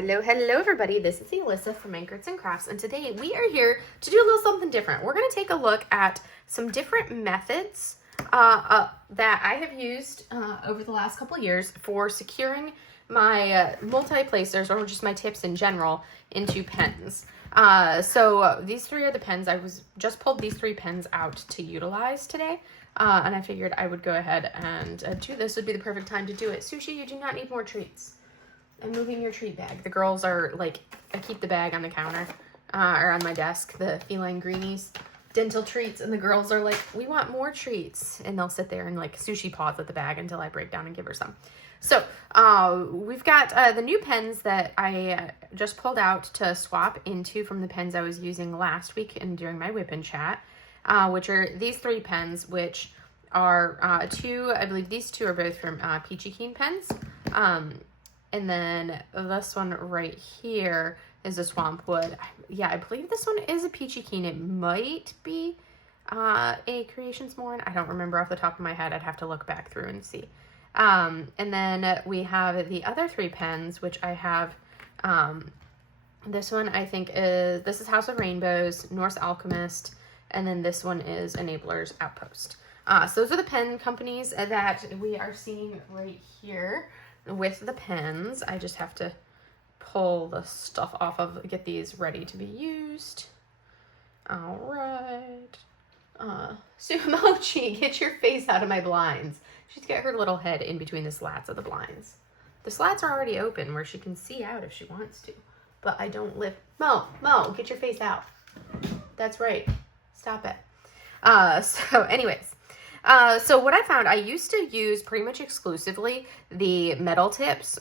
Hello everybody, this is Alyssa from Anchors and Crafts, and today we are here to do a little something different. We're going to take a look at some different methods that I have used over the last couple years for securing my multi-placers, or just my tips in general, into pens. So these three are the pens. I just pulled these three pens out to utilize today, and I figured I would go ahead and do this. Would be the perfect time to do it. Sushi, you do not need more treats. I'm moving your treat bag. The girls are like, I keep the bag on the counter or on my desk, the feline greenies, dental treats, and the girls are like, we want more treats. And they'll sit there and like sushi paws at the bag until I break down and give her some. So we've got the new pens that I just pulled out to swap into from the pens I was using last week and during my whip and chat, which are these three pens, which are I believe these two are both from Peachy Keen pens. And then this one right here is a Swamp Wood. Yeah, I believe this one is a Peachy Keen. It might be a Creations Morn. I don't remember off the top of my head. I'd have to look back through and see. And then we have the other three pens, which I have. This one I think this is House of Rainbows, Norse Alchemist, and then this one is Enabler's Outpost. So those are the pen companies that we are seeing right here. With the pens, I just have to pull the stuff off get these ready to be used. All right. So Mochi, get your face out of my blinds. She's got her little head in between the slats of the blinds. The slats are already open where she can see out if she wants to, but I don't live. Mo, get your face out. That's right. Stop it. So anyways. So what I found, I used to use pretty much exclusively the metal tips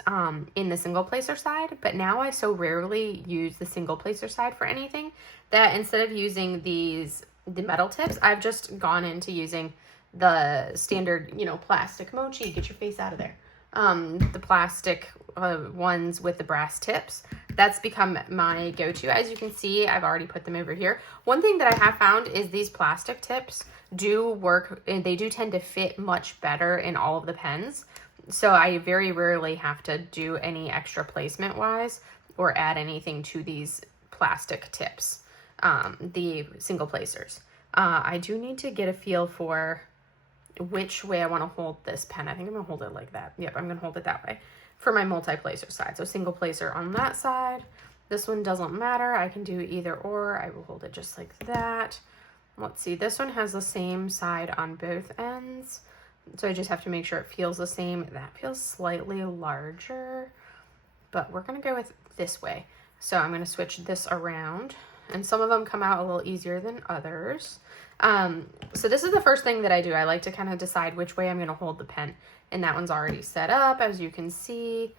in the single placer side, but now I so rarely use the single placer side for anything that instead of using the metal tips, I've just gone into using the standard, plastic. Mochi, get your face out of there. The plastic ones with the brass tips. That's become my go-to. As you can see, I've already put them over here. One thing that I have found is these plastic tips do work, and they do tend to fit much better in all of the pens. So I very rarely have to do any extra placement wise or add anything to these plastic tips, the single placers. I do need to get a feel for which way I want to hold this pen. I think I'm going to hold it like that. Yep, I'm going to hold it that way for my multi-placer side. So single placer on that side. This one doesn't matter. I can do either or. I will hold it just like that. Let's see. This one has the same side on both ends. So I just have to make sure it feels the same. That feels slightly larger, but we're going to go with this way. So I'm going to switch this around, and some of them come out a little easier than others. So this is the first thing that I do. I like to kind of decide which way I'm going to hold the pen, and that one's already set up, as you can see.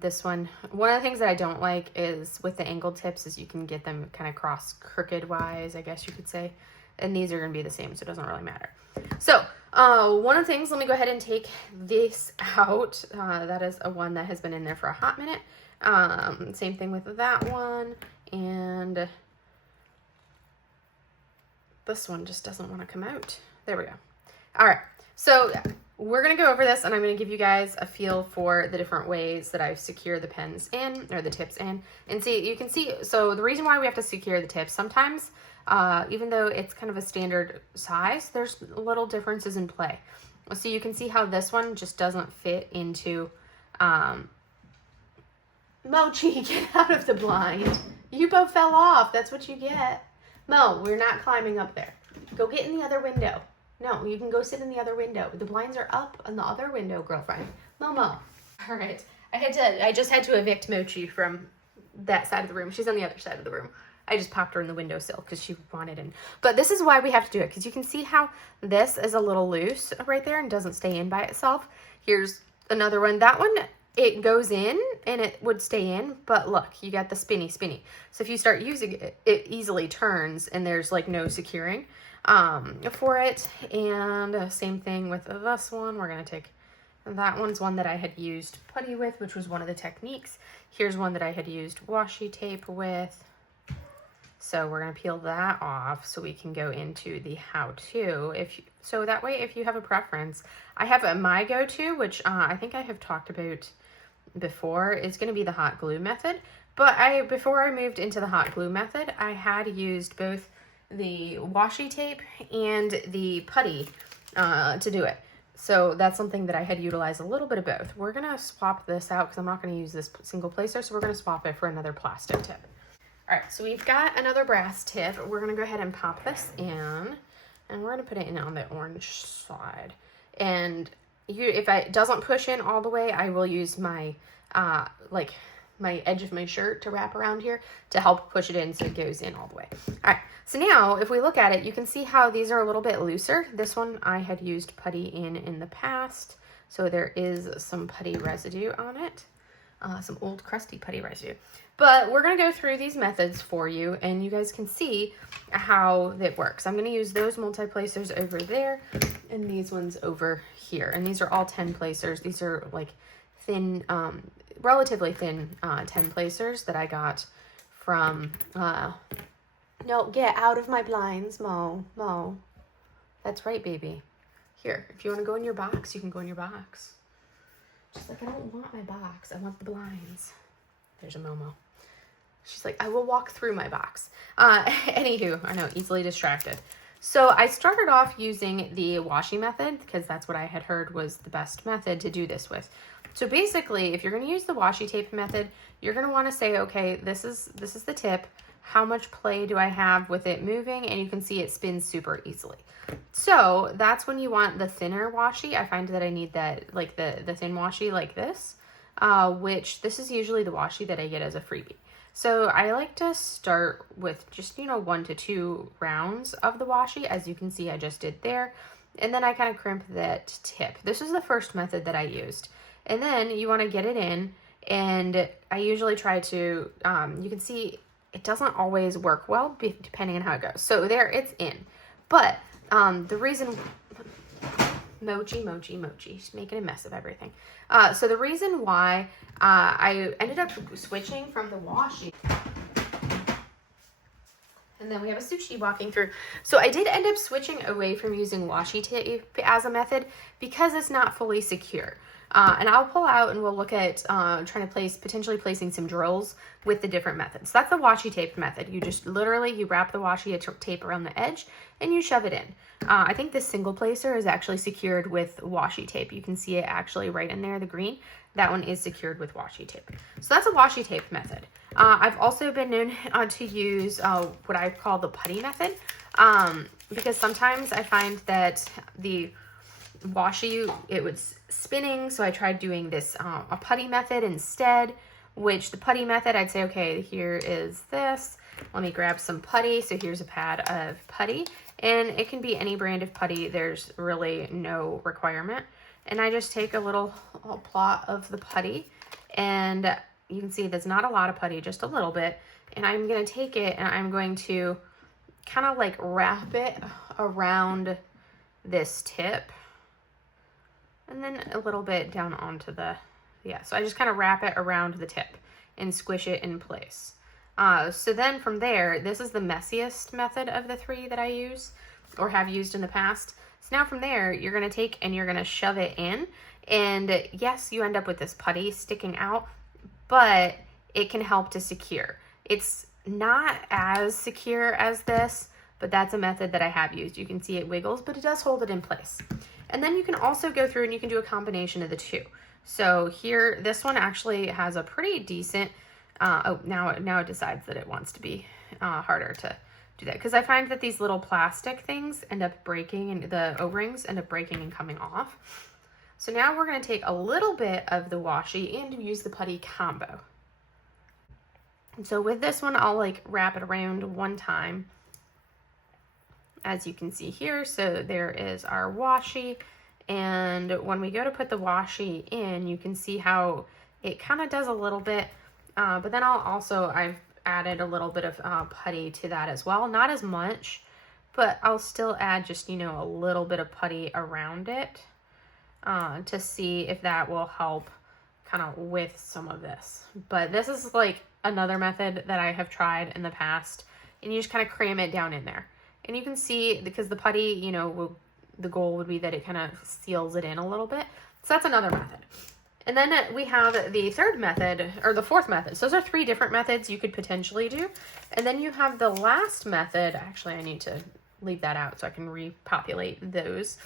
This one of the things that I don't like is with the angled tips is you can get them kind of cross crooked wise, I guess you could say, and these are going to be the same, so it doesn't really matter. So one of the things, let me go ahead and take this out. That is a one that has been in there for a hot minute. Same thing with that one, and this one just doesn't want to come out. There we go. All right, so we're going to go over this, and I'm going to give you guys a feel for the different ways that I've secured the pens in, or the tips in, and see, you can see, so the reason why we have to secure the tips, sometimes, even though it's kind of a standard size, there's little differences in play. So you can see how this one just doesn't fit into, Mochi, get out of the blind. You both fell off. That's what you get. Mo, we're not climbing up there. Go get in the other window. No, you can go sit in the other window. The blinds are up on the other window, girlfriend. Momo. All right. I just had to evict Mochi from that side of the room. She's on the other side of the room. I just popped her in the windowsill because she wanted in. But this is why we have to do it, because you can see how this is a little loose right there and doesn't stay in by itself. Here's another one. That one, it goes in and it would stay in, but look, you got the spinny. So if you start using it, it easily turns and there's like no securing for it. And same thing with this one. We're going to take, that one's one that I had used putty with, which was one of the techniques. Here's one that I had used washi tape with. So we're going to peel that off so we can go into the how-to. So that way, if you have a preference, I have my go-to, which I think I have talked about before is going to be the hot glue method. But before I moved into the hot glue method, I had used both the washi tape and the putty to do it. So that's something that I had utilized a little bit of both. We're going to swap this out because I'm not going to use this single placer, so we're going to swap it for another plastic tip. All right, so we've got another brass tip. We're going to go ahead and pop this in, and we're going to put it in on the orange side. And if it doesn't push in all the way, I will use my my edge of my shirt to wrap around here to help push it in so it goes in all the way. All right, so now if we look at it, you can see how these are a little bit looser. This one I had used putty in the past, so there is some putty residue on it, some old crusty putty residue. But we're going to go through these methods for you, and you guys can see how that works. I'm going to use those multi-placers over there and these ones over here. And these are all 10 placers. These are like thin, relatively thin 10 placers that I got from, no, get out of my blinds, Mo. That's right, baby. Here, if you want to go in your box, you can go in your box. She's like, I don't want my box. I want the blinds. There's a Momo. She's like, I will walk through my box. Anywho, I know, easily distracted. So I started off using the washi method because that's what I had heard was the best method to do this with. So basically, if you're going to use the washi tape method, you're going to want to say, okay, this is the tip. How much play do I have with it moving? And you can see it spins super easily. So that's when you want the thinner washi. I find that I need that, like the thin washi like this, which this is usually the washi that I get as a freebie. So I like to start with just, 1 to 2 rounds of the washi, as you can see I just did there. And then I kind of crimp that tip. This is the first method that I used. And then you want to get it in, and I usually try to, you can see it doesn't always work well depending on how it goes. So there, it's in. But the reason, Mochi, she's making a mess of everything. So the reason why I ended up switching from the washi, and then we have a sushi walking through. So I did end up switching away from using washi tape as a method because it's not fully secure. And I'll pull out and we'll look at trying to potentially placing some drills with the different methods. So that's the washi tape method. You just literally, you wrap the washi tape around the edge and you shove it in. I think this single placer is actually secured with washi tape. You can see it actually right in there, the green. That one is secured with washi tape. So that's a washi tape method. I've also been known to use what I call the putty method because sometimes I find that the washi, it was spinning, so I tried doing this a putty method instead, which the putty method, I'd say, okay, here is this. Let me grab some putty. So here's a pad of putty, and it can be any brand of putty. There's really no requirement. And I just take a little plot of the putty, and you can see there's not a lot of putty, just a little bit. And I'm going to take it and I'm going to kind of like wrap it around this tip. And then a little bit down onto the, so I just kind of wrap it around the tip and squish it in place. So then from there, this is the messiest method of the 3 that I use or have used in the past. So now from there, you're going to take and you're going to shove it in. And yes, you end up with this putty sticking out, but it can help to secure. It's not as secure as this, but that's a method that I have used. You can see it wiggles, but it does hold it in place. And then you can also go through and you can do a combination of the 2. So here, this one actually has a pretty decent, now it decides that it wants to be harder to do that. Because I find that these little plastic things end up breaking, and the O-rings end up breaking and coming off. So now we're going to take a little bit of the washi and use the putty combo. And so with this one, I'll like wrap it around one time, as you can see here. So there is our washi, and when we go to put the washi in, you can see how it kind of does a little bit, but then I've added a little bit of putty to that as well. Not as much, but I'll still add just, a little bit of putty around it to see if that will help kind of with some of this. But this is like another method that I have tried in the past, and you just kind of cram it down in there. And you can see, because the putty, the goal would be that it kind of seals it in a little bit. So that's another method. And then we have the third method, or the fourth method. So those are 3 different methods you could potentially do. And then you have the last method. Actually, I need to leave that out so I can repopulate those.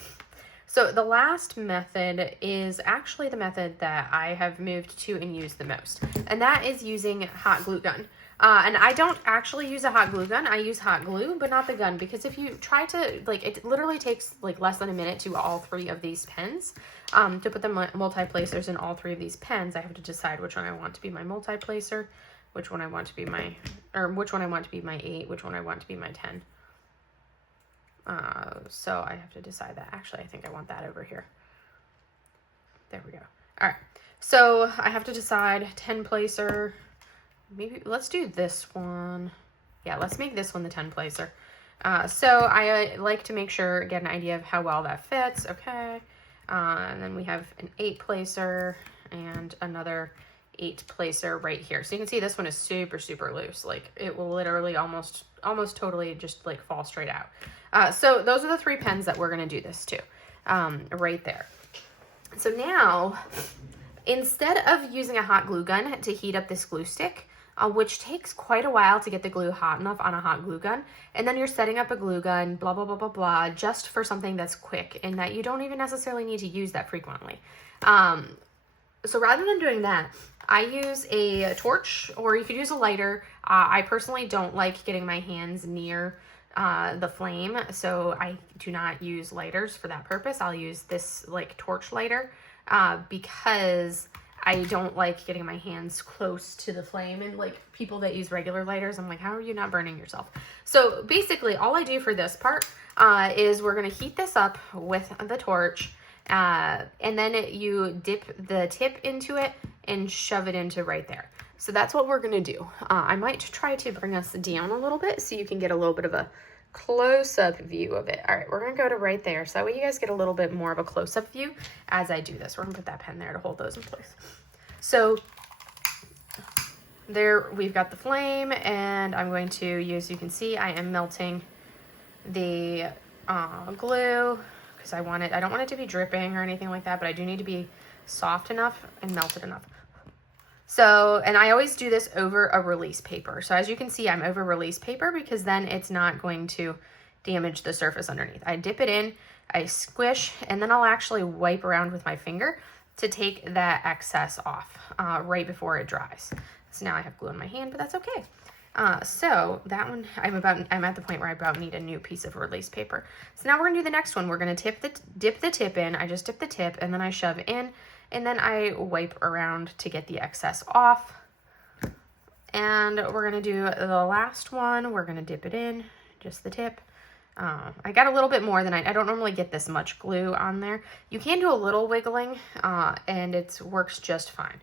So the last method is actually the method that I have moved to and used the most. And that is using hot glue gun. And I don't actually use a hot glue gun. I use hot glue, but not the gun, because if you try to, like, it literally takes like less than a minute to all 3 of these pens. To put the multi-placers in all 3 of these pens, I have to decide which one I want to be my multi-placer, which one I want to be my, or which one I want to be my 8, which one I want to be my 10. So I have to decide that. Actually, I think I want that over here. There we go. All right. So I have to decide 10 placer. Maybe let's do this one. Yeah, let's make this one the 10 placer. So I like to make sure, get an idea of how well that fits. Okay. And then we have an 8 placer and another 8 placer right here. So you can see this one is super, super loose. Like it will literally almost totally just like fall straight out. So those are the 3 pens that we're going to do this to, right there. So now, instead of using a hot glue gun to heat up this glue stick, which takes quite a while to get the glue hot enough on a hot glue gun, and then you're setting up a glue gun, blah, blah, blah, blah, blah, just for something that's quick and that you don't even necessarily need to use that frequently. So rather than doing that, I use a torch, or you could use a lighter. I personally don't like getting my hands near the flame, so I do not use lighters for that purpose. I'll use this like torch lighter because I don't like getting my hands close to the flame, and like people that use regular lighters, I'm like, how are you not burning yourself? So basically all I do for this part is we're going to heat this up with the torch, and then you dip the tip into it and shove it into right there. So that's what we're going to do. I might try to bring us down a little bit so you can get a little bit of a close-up view of it. All right, we're going to go to right there. So that way you guys get a little bit more of a close-up view as I do this. We're going to put that pen there to hold those in place. So there we've got the flame, and I'm going to use, you can see I am melting the glue because I don't want it to be dripping or anything like that, but I do need to be soft enough and melted enough. So, and I always do this over a release paper. So as you can see, I'm over release paper because then it's not going to damage the surface underneath. I dip it in, I squish, and then I'll actually wipe around with my finger to take that excess off right before it dries. So now I have glue in my hand, but that's okay. So that one, I'm at the point where I about need a new piece of release paper. So now we're gonna do the next one. We're gonna dip the tip in. I just dip the tip and then I shove in, and then I wipe around to get the excess off. And we're gonna do the last one. We're gonna dip it in, just the tip. I got a little bit more than I don't normally get this much glue on there. You can do a little wiggling and it works just fine.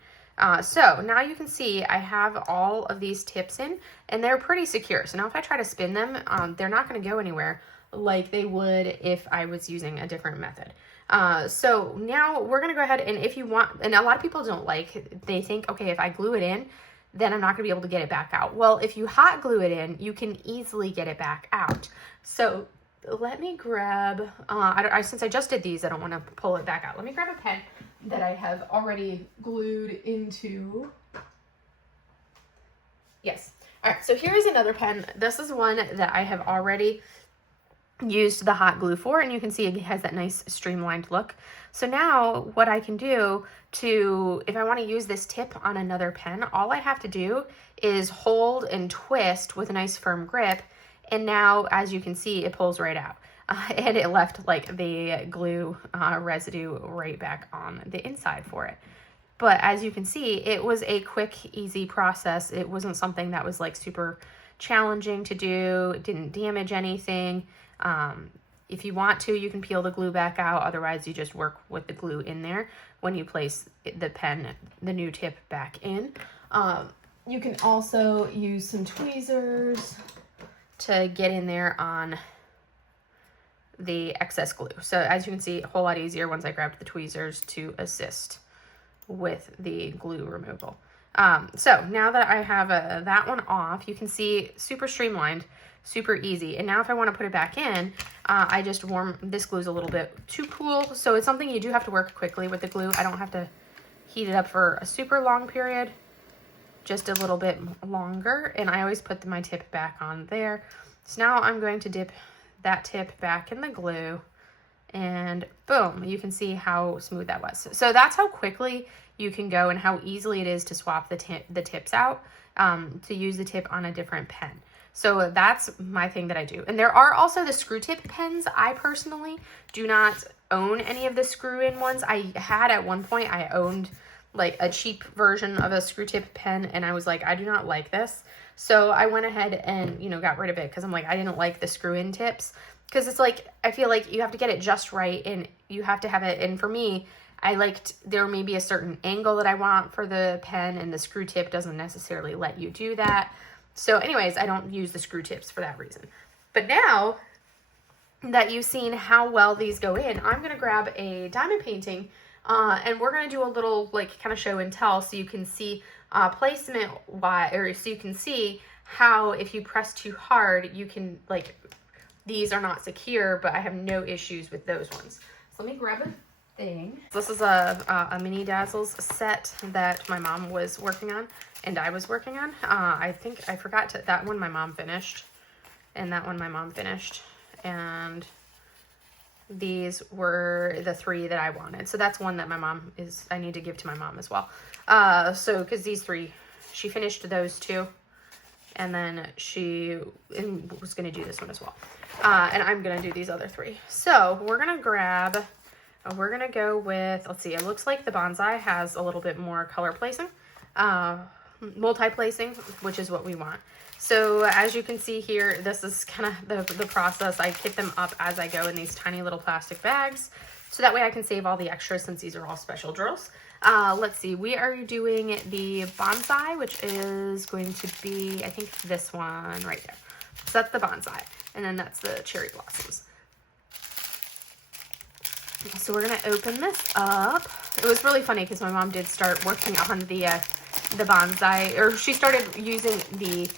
So now you can see I have all of these tips in and they're pretty secure. So now if I try to spin them, they're not going to go anywhere like they would if I was using a different method. So now we're going to go ahead, and if you want, and a lot of people don't like, they think, okay, if I glue it in, then I'm not going to be able to get it back out. Well, if you hot glue it in, you can easily get it back out. So let me grab, since I just did these, I don't want to pull it back out. Let me grab a pen that I have already glued into. Yes. All right, so here is another pen. This is one that I have already used the hot glue for, and you can see it has that nice streamlined look. So now what I can do if I want to use this tip on another pen, all I have to do is hold and twist with a nice firm grip, and now as you can see it pulls right out. And it left like the glue residue right back on the inside for it. But as you can see, it was a quick, easy process. It wasn't something that was like super challenging to do. It didn't damage anything. If you want to, you can peel the glue back out. Otherwise, you just work with the glue in there when you place the new tip back in. You can also use some tweezers to get in there on the excess glue. So as you can see, a whole lot easier once I grabbed the tweezers to assist with the glue removal. So now that I have that one off, you can see super streamlined, super easy. And now if I want to put it back in, I just warm, this glue's a little bit too cool. So it's something you do have to work quickly with the glue. I don't have to heat it up for a super long period, just a little bit longer, and I always put my tip back on there. So now I'm going to dip that tip back in the glue, and boom, you can see how smooth that was. So that's how quickly you can go and how easily it is to swap the tips out, to use the tip on a different pen. So that's my thing that I do. And there are also the screw tip pens. I personally do not own any of the screw in ones. I had at one point, I owned like a cheap version of a screw tip pen, and I was like, I do not like this. So I went ahead and, you know, got rid of it because I'm like, I didn't like the screw in tips, because it's like, I feel like you have to get it just right, and you have to have it. And for me, I liked, there may be a certain angle that I want for the pen, and the screw tip doesn't necessarily let you do that. So anyways, I don't use the screw tips for that reason. But now that you've seen how well these go in, I'm going to grab a diamond painting, and we're going to do a little like kind of show and tell, so you can see placement why, or so you can see how if you press too hard, you can like, these are not secure, but I have no issues with those ones. So let me grab a thing. This is a mini Dazzles set that my mom was working on and I was working on. I think I forgot to, that one my mom finished, and that one my mom finished, and these were the 3 that I wanted. So that's one that my mom is, I need to give to my mom as well. So because these 3, she finished those 2, and then she was going to do this one as well. And I'm going to do these other 3. So we're going to grab, we're going to go with, let's see, it looks like the bonsai has a little bit more color placing, multi-placing, which is what we want. So as you can see here, this is kind of the process. I kit them up as I go in these tiny little plastic bags, so that way I can save all the extras since these are all special drills. Let's see, we are doing the bonsai, which is going to be, I think, this one right there. So that's the bonsai, and then that's the cherry blossoms. So we're gonna open this up. It was really funny because my mom did start working on the bonsai, or she started using the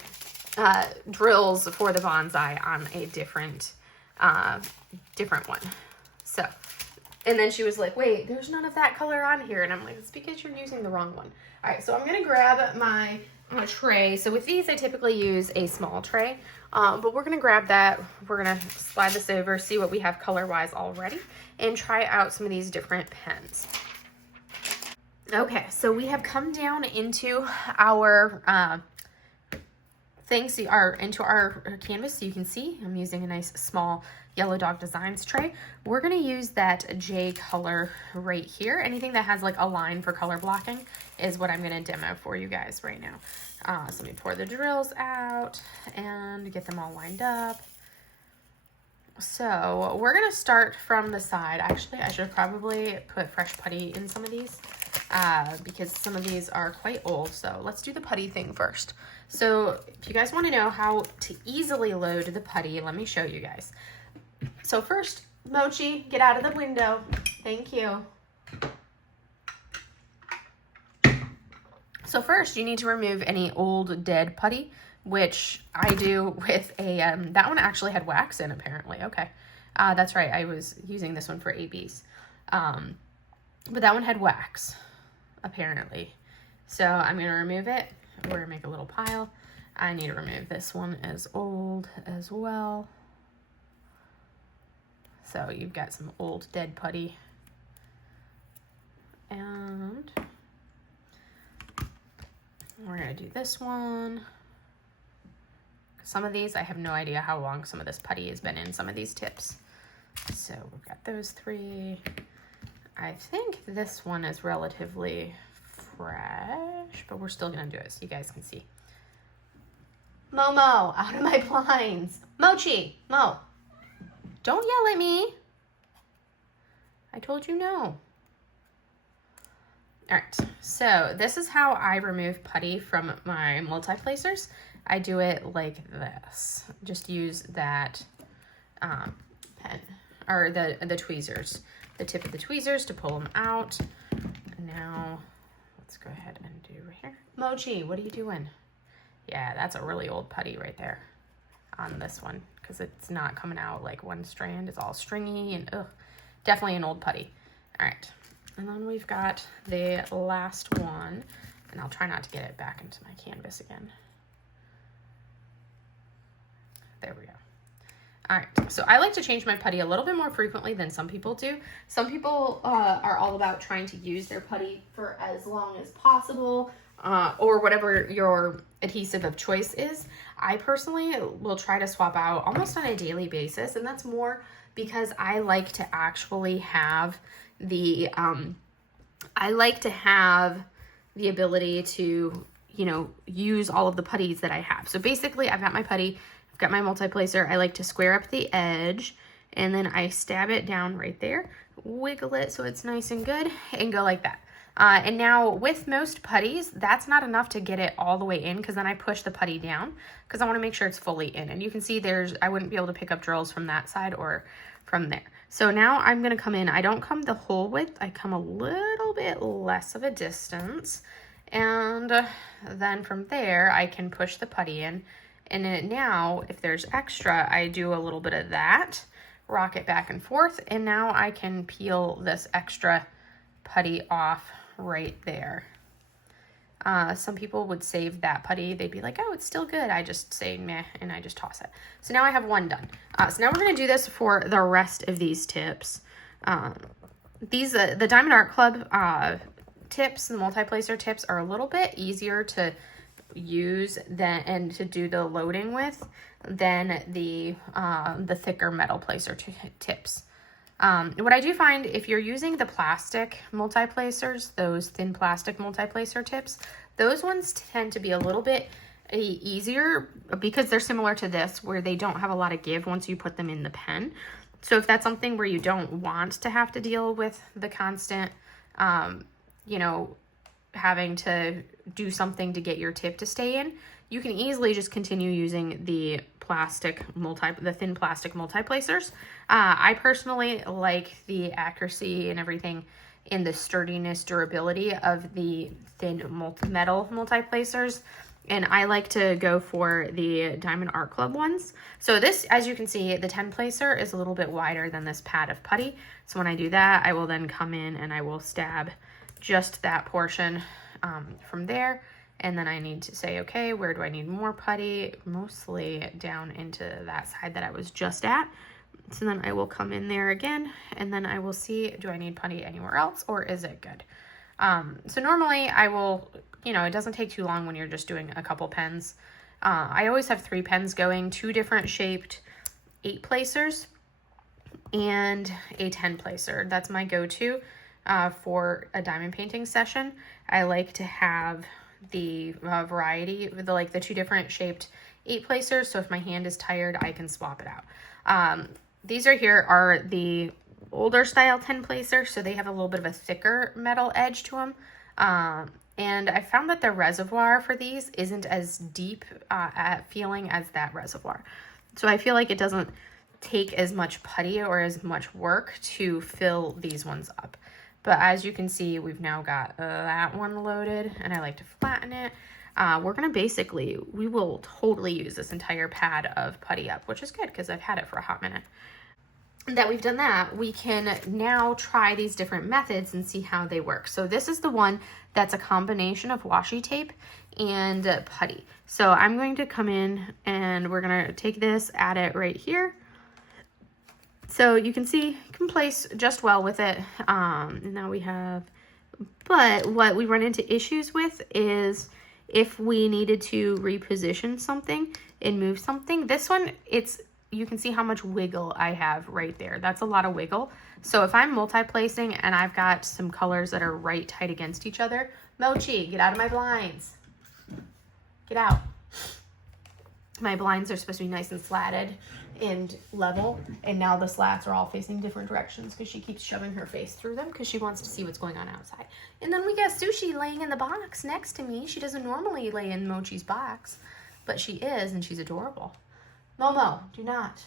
drills for the bonsai on a different one. So, and then she was like, wait, there's none of that color on here. And I'm like, it's because you're using the wrong one. All right, so I'm gonna grab my tray. So with these, I typically use a small tray, but we're gonna grab that. We're gonna slide this over, see what we have color-wise already, and try out some of these different pens. Okay, so we have come down into our into our canvas. So you can see I'm using a nice small Yellow Dog Designs tray. We're going to use that J color right here. Anything that has like a line for color blocking is what I'm going to demo for you guys right now. So let me pour the drills out and get them all lined up. So we're going to start from the side. Actually, I should probably put fresh putty in some of these because some of these are quite old. So let's do the putty thing first. So if you guys want to know how to easily load the putty, let me show you guys. So first, Mochi, get out of the window. Thank you. So first, you need to remove any old dead putty, which I do with a, that one actually had wax in apparently. Okay, that's right. I was using this one for ABs. But that one had wax, apparently. So I'm going to remove it. We're going to make a little pile. I need to remove this one as old as well. So you've got some old dead putty. And we're going to do this one. Some of these, I have no idea how long some of this putty has been in some of these tips. So we've got those 3. I think this one is relatively fresh, but we're still going to do it so you guys can see. Momo, out of my blinds. Mochi, Mo, don't yell at me. I told you no. All right, so this is how I remove putty from my multi-placers. I do it like this. Just use that pen, or the tweezers, the tip of the tweezers to pull them out. Now, let's go ahead and do right here. Mochi, what are you doing? Yeah, that's a really old putty right there on this one because it's not coming out like one strand. It's all stringy and ugh, definitely an old putty. All right, And then we've got the last one, and I'll try not to get it back into my canvas again. There we go. All right, so I like to change my putty a little bit more frequently than some people do. Some people are all about trying to use their putty for as long as possible, or whatever your adhesive of choice is. I personally will try to swap out almost on a daily basis, and that's more because I like to actually have the ability to, you know, use all of the putties that I have. So basically, I've got my putty, I've got my multi-placer. I like to square up the edge, and then I stab it down right there, wiggle it so it's nice and good, and go like that. And now with most putties, that's not enough to get it all the way in, because then I push the putty down because I want to make sure it's fully in. And you can see I wouldn't be able to pick up drills from that side or from there. So now I'm going to come in. I don't come the whole width. I come a little bit less of a distance. And then from there, I can push the putty in. And then now, if there's extra, I do a little bit of that, rock it back and forth. And now I can peel this extra putty off right there. Some people would save that putty. They'd be like, oh, it's still good. I just say meh, and I just toss it. So now I have one done. So now we're going to do this for the rest of these tips. The Diamond Art Club tips, the multi-placer tips, are a little bit easier to use and to do the loading with than the thicker metal placer tips. What I do find, if you're using the plastic multi-placers, those thin plastic multi-placer tips, those ones tend to be a little bit easier because they're similar to this, where they don't have a lot of give once you put them in the pen. So if that's something where you don't want to have to deal with the constant, you know, having to do something to get your tip to stay in, you can easily just continue using the thin plastic multi-placers. I personally like the accuracy and everything in the sturdiness, durability of the thin metal multi-placers. And I like to go for the Diamond Art Club ones. So this, as you can see, the 10 placer is a little bit wider than this pad of putty. So when I do that, I will then come in and I will stab just that portion from there. And then I need to say, okay, where do I need more putty? Mostly down into that side that I was just at. So then I will come in there again, and then I will see, do I need putty anywhere else, or is it good? So normally I will, you know, it doesn't take too long when you're just doing a couple pens. I always have 3 pens going, 2 different shaped 8 placers and a 10 placer. That's my go-to for a diamond painting session. I like to have the variety, the 2 different shaped 8 placers, so if my hand is tired, I can swap it out. These right here are the older style 10 placer, so they have a little bit of a thicker metal edge to them. And I found that the reservoir for these isn't as deep at feeling as that reservoir. So I feel like it doesn't take as much putty or as much work to fill these ones up. But as you can see, we've now got that one loaded, and I like to flatten it. We're going to we will totally use this entire pad of putty up, which is good because I've had it for a hot minute. That we've done that, we can now try these different methods and see how they work. So this is the one that's a combination of washi tape and putty. So I'm going to come in and we're going to take this, add it right here. So you can see, you can place just well with it. And now we have, but what we run into issues with is if we needed to reposition something and move something. This one, you can see how much wiggle I have right there. That's a lot of wiggle. So if I'm multi-placing and I've got some colors that are right tight against each other, Mochi, get out of my blinds. Get out. My blinds are supposed to be nice and slatted and level, and now the slats are all facing different directions because she keeps shoving her face through them because she wants to see what's going on outside. And then we got Sushi laying in the box next to me. She doesn't normally lay in Mochi's box, but she is, and she's adorable. Momo, do not.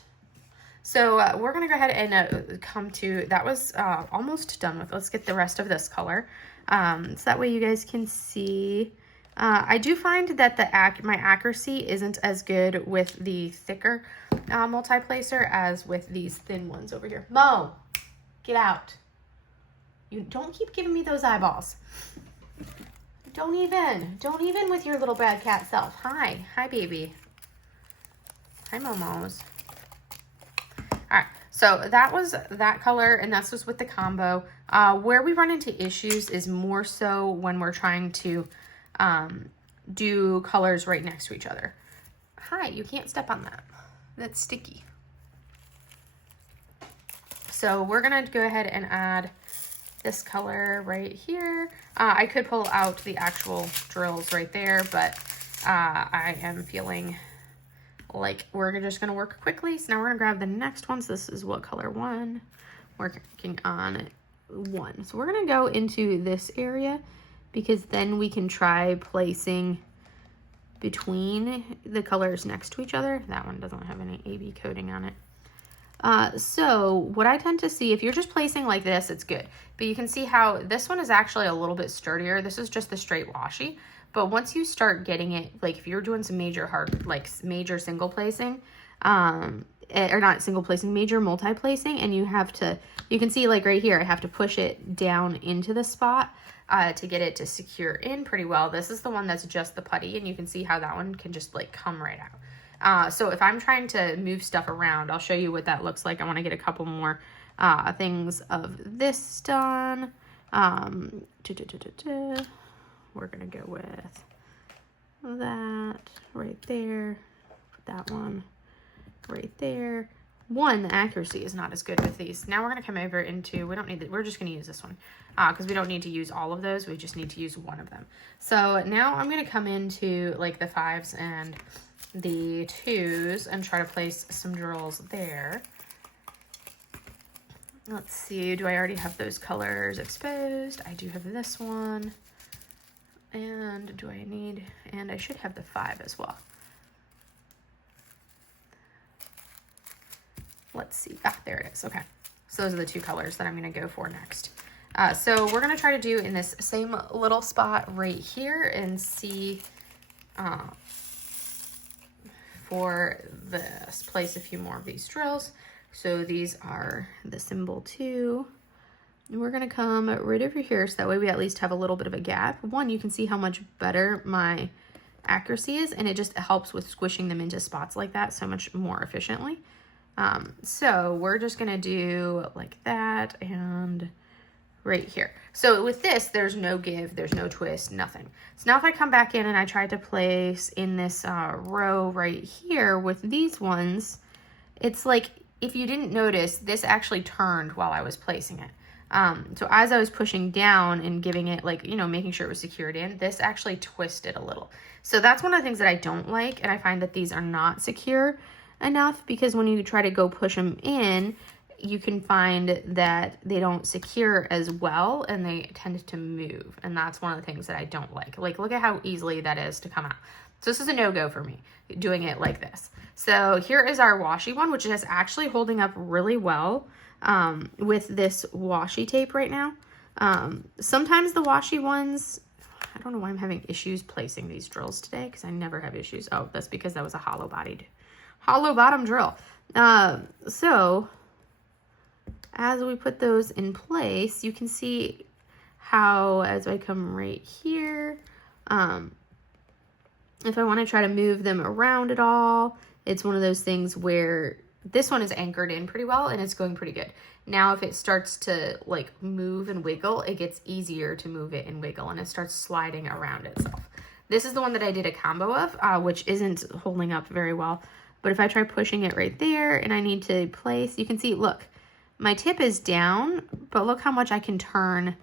So we're going to go ahead and come to, that was almost done with. Let's get the rest of this color. So that way you guys can see. I do find that my accuracy isn't as good with the thicker multi-placer as with these thin ones over here. Mo, get out. You don't keep giving me those eyeballs. Don't even with your little bad cat self. Hi, baby. Hi, Momos. All right, so that was that color, and that's just with the combo. Where we run into issues is more so when we're trying to do colors right next to each other. Hi, you can't step on that. That's sticky. So we're gonna go ahead and add this color right here. I could pull out the actual drills right there, but I am feeling like we're just gonna work quickly. So now we're gonna grab the next one. So this is what color 1? Working on 1. So we're gonna go into this area because then we can try placing between the colors next to each other. That one doesn't have any AB coating on it. So what I tend to see, if you're just placing like this, it's good. But you can see how this one is actually a little bit sturdier. This is just the straight washi. But once you start getting it, like if you're doing some major major single placing, or not single placing, major multi-placing, and you can see like right here, I have to push it down into the spot to get it to secure in pretty well. This is the one that's just the putty, and you can see how that one can just like come right out. So if I'm trying to move stuff around, I'll show you what that looks like. I want to get a couple more things of this done. We're going to go with that right there. Put that one right there. The accuracy is not as good with these. Now we're going to come over into, we're just going to use this one because we don't need to use all of those. We just need to use one of them. So now I'm going to come into like the 5s and the 2s and try to place some drills there. Let's see, do I already have those colors exposed? I do have this one. And I should have the 5 as well. Let's see, there it is, okay. So those are the 2 colors that I'm gonna go for next. So we're gonna try to do in this same little spot right here and see, for this, place a few more of these drills. So these are the symbol 2. And we're gonna come right over here so that way we at least have a little bit of a gap. One, you can see how much better my accuracy is, and it just helps with squishing them into spots like that so much more efficiently. So we're just gonna do like that and right here. So with this, there's no give, there's no twist, nothing. So now if I come back in and I try to place in this row right here with these ones, it's like, if you didn't notice, this actually turned while I was placing it. So as I was pushing down and giving it like, making sure it was secured in, this actually twisted a little. So that's one of the things that I don't like. And I find that these are not secure enough because when you try to go push them in, you can find that they don't secure as well and they tend to move. And that's one of the things that I don't like. Like, look at how easily that is to come out. So this is a no-go for me, doing it like this. So here is our washi one, which is actually holding up really well with this washi tape right now. Sometimes the washi ones, I don't know why I'm having issues placing these drills today because I never have issues. Oh, that's because that was a hollow bottom drill. So as we put those in place, you can see how as I come right here, if I want to try to move them around at all, it's one of those things where this one is anchored in pretty well and it's going pretty good. Now, if it starts to like move and wiggle, it gets easier to move it and wiggle and it starts sliding around itself. This is the one that I did a combo of, which isn't holding up very well. But if I try pushing it right there and I need to place, you can see, look, my tip is down, but look how much I can turn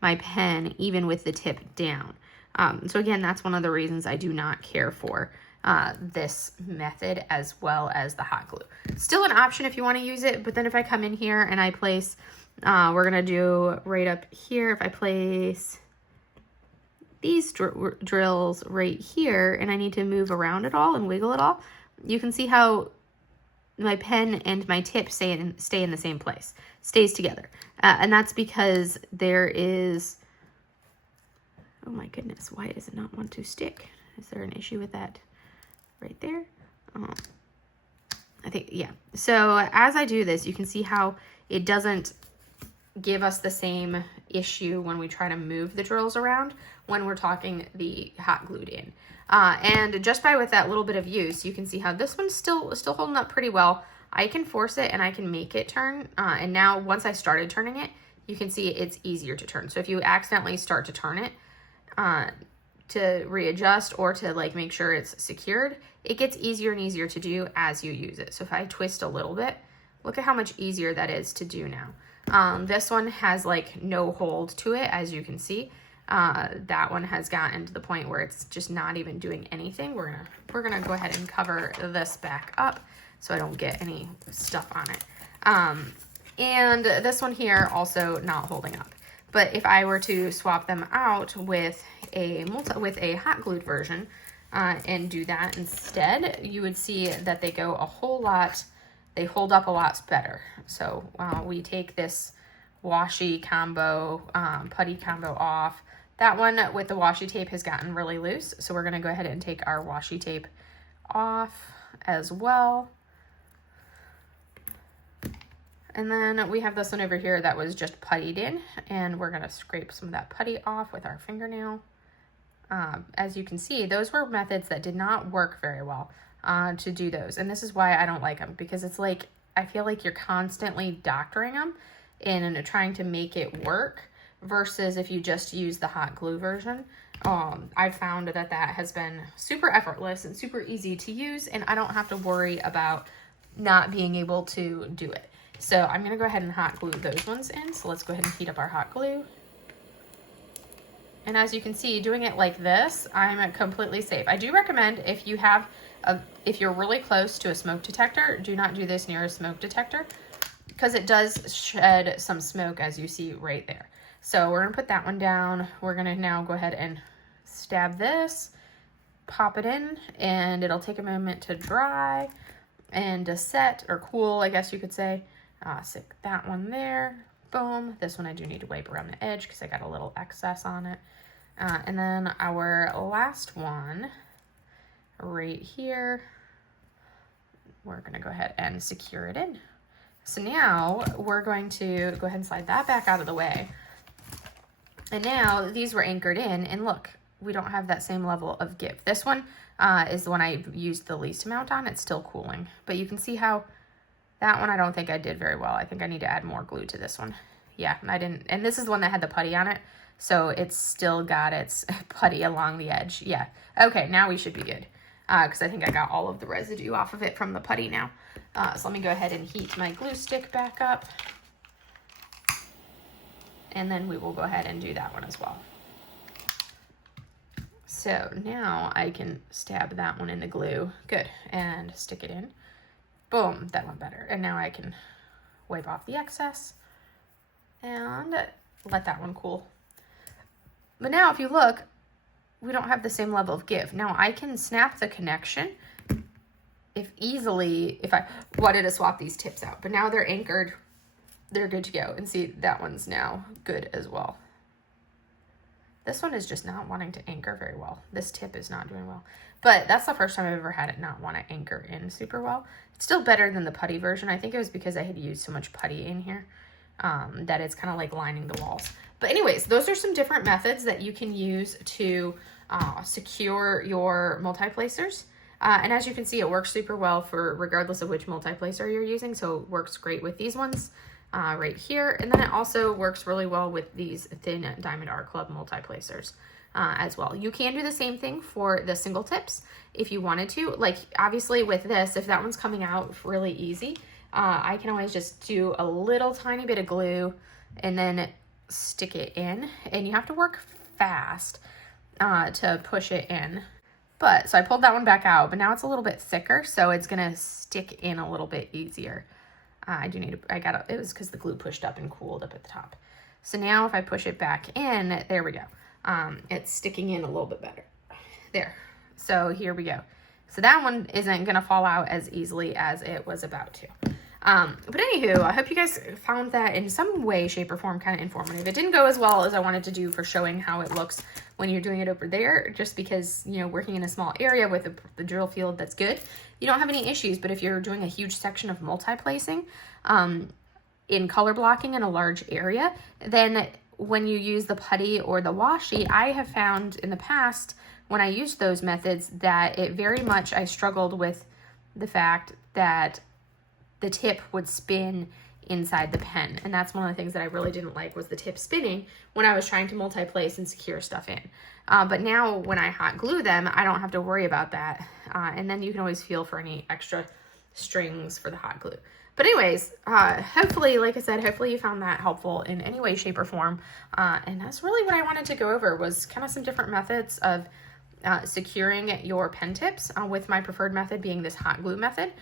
my pen even with the tip down. So again, that's one of the reasons I do not care for this method as well as the hot glue. Still an option if you want to use it, but then if I come in here and I place, we're going to do right up here, if I place these drills right here and I need to move around it all and wiggle it all, you can see how my pen and my tip stay in the same place, stays together. And that's because there is, oh my goodness, why does it not want to stick? Is there an issue with that right there? I think, yeah. So as I do this, you can see how it doesn't give us the same issue when we try to move the drills around when we're talking the hot glued in. And just by with that little bit of use, you can see how this one's still holding up pretty well. I can force it and I can make it turn. And now once I started turning it, you can see it's easier to turn. So if you accidentally start to turn it to readjust or to like make sure it's secured, it gets easier and easier to do as you use it. So if I twist a little bit, look at how much easier that is to do now. This one has like no hold to it, as you can see. That one has gotten to the point where it's just not even doing anything. We're gonna go ahead and cover this back up so I don't get any stuff on it. And this one here also not holding up. But if I were to swap them out with a hot glued version and do that instead, you would see that they go a whole lot. They hold up a lot better. So we take this washi combo, putty combo off. That one with the washi tape has gotten really loose. So we're gonna go ahead and take our washi tape off as well. And then we have this one over here that was just puttied in, and we're gonna scrape some of that putty off with our fingernail. As you can see, those were methods that did not work very well to do those. And this is why I don't like them, because it's like, I feel like you're constantly doctoring them and trying to make it work versus if you just use the hot glue version. I found that has been super effortless and super easy to use, and I don't have to worry about not being able to do it. So I'm gonna go ahead and hot glue those ones in. So let's go ahead and heat up our hot glue. And as you can see, doing it like this, I'm completely safe. I do recommend if you're really close to a smoke detector, do not do this near a smoke detector because it does shed some smoke, as you see right there. So we're gonna put that one down. We're gonna now go ahead and stab this, pop it in, and it'll take a moment to dry and to set or cool, I guess you could say. Stick that one there, boom. This one I do need to wipe around the edge because I got a little excess on it. And then our last one right here, we're gonna go ahead and secure it in. So now we're going to go ahead and slide that back out of the way. And now these were anchored in, and look, we don't have that same level of give. This one is the one I used the least amount on. It's still cooling, but you can see how that one I don't think I did very well. I think I need to add more glue to this one. Yeah, I didn't, and this is the one that had the putty on it, so it's still got its putty along the edge. Yeah, okay, now we should be good, because I think I got all of the residue off of it from the putty now. So let me go ahead and heat my glue stick back up, and then we will go ahead and do that one as well. So now I can stab that one in the glue, good, and stick it in. Boom, that went better. And now I can wipe off the excess and let that one cool. But now if you look, we don't have the same level of give. Now I can snap the connection if I wanted to swap these tips out. But now they're anchored, they're good to go. And see, that one's now good as well. This one is just not wanting to anchor very well. This tip is not doing well. But that's the first time I've ever had it not want to anchor in super well. It's still better than the putty version. I think it was because I had used so much putty in here that it's kind of like lining the walls. But anyways, those are some different methods that you can use to secure your multi-placers. And as you can see, it works super well for regardless of which multi-placer you're using. So it works great with these ones. Right here, and then it also works really well with these thin Diamond Art Club multi-placers as well. You can do the same thing for the single tips if you wanted to. Like obviously with this, if that one's coming out really easy, I can always just do a little tiny bit of glue and then stick it in, and you have to work fast to push it in. But so I pulled that one back out, but now it's a little bit thicker, so it's gonna stick in a little bit easier. It was because the glue pushed up and cooled up at the top. So now if I push it back in, there we go. It's sticking in a little bit better. There. So here we go. So that one isn't going to fall out as easily as it was about to. But anywho, I hope you guys found that in some way, shape, or form kind of informative. It didn't go as well as I wanted to do for showing how it looks when you're doing it over there, just because, you know, working in a small area with the drill field, that's good. You don't have any issues, but if you're doing a huge section of multi-placing, in color blocking in a large area, then when you use the putty or the washi, I have found in the past when I used those methods that it very much, I struggled with the fact that the tip would spin inside the pen. And that's one of the things that I really didn't like, was the tip spinning when I was trying to multi-place and secure stuff in. But now when I hot glue them, I don't have to worry about that. And then you can always feel for any extra strings for the hot glue. But anyways, hopefully, like I said, hopefully you found that helpful in any way, shape, or form. And that's really what I wanted to go over, was kind of some different methods of securing your pen tips, with my preferred method being this hot glue method.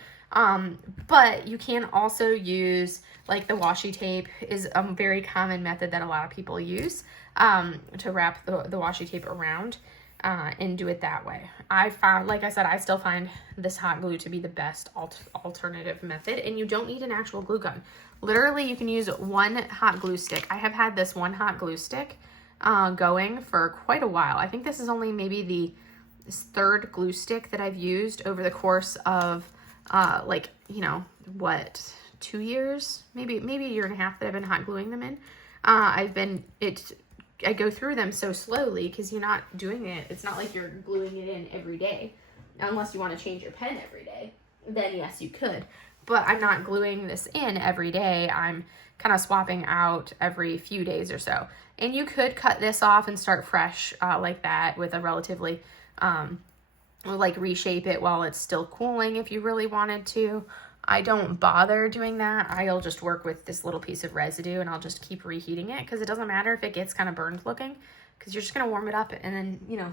But you can also use, like, the washi tape is a very common method that a lot of people use, to wrap the washi tape around and do it that way. I found, like I said, I still find this hot glue to be the best alternative method, and you don't need an actual glue gun. Literally, you can use one hot glue stick. I have had this one hot glue stick going for quite a while. I think this is only maybe the third glue stick that I've used over the course of like, you know, what, 2 years, maybe a year and a half that I've been hot gluing them in. I go through them so slowly because you're not doing it. It's not like you're gluing it in every day, unless you want to change your pen every day. Then yes, you could. But I'm not gluing this in every day. I'm kind of swapping out every few days or so. And you could cut this off and start fresh like that with a relatively, like, reshape it while it's still cooling if you really wanted to. I don't bother doing that. I'll just work with this little piece of residue and I'll just keep reheating it, because it doesn't matter if it gets kind of burned looking, because you're just going to warm it up and then, you know,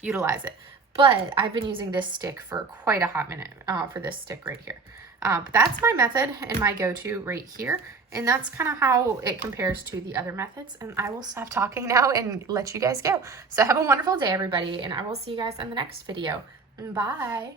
utilize it. But I've been using this stick for quite a hot minute for this stick right here. But that's my method and my go-to right here. And that's kind of how it compares to the other methods. And I will stop talking now and let you guys go. So have a wonderful day, everybody. And I will see you guys in the next video. Bye.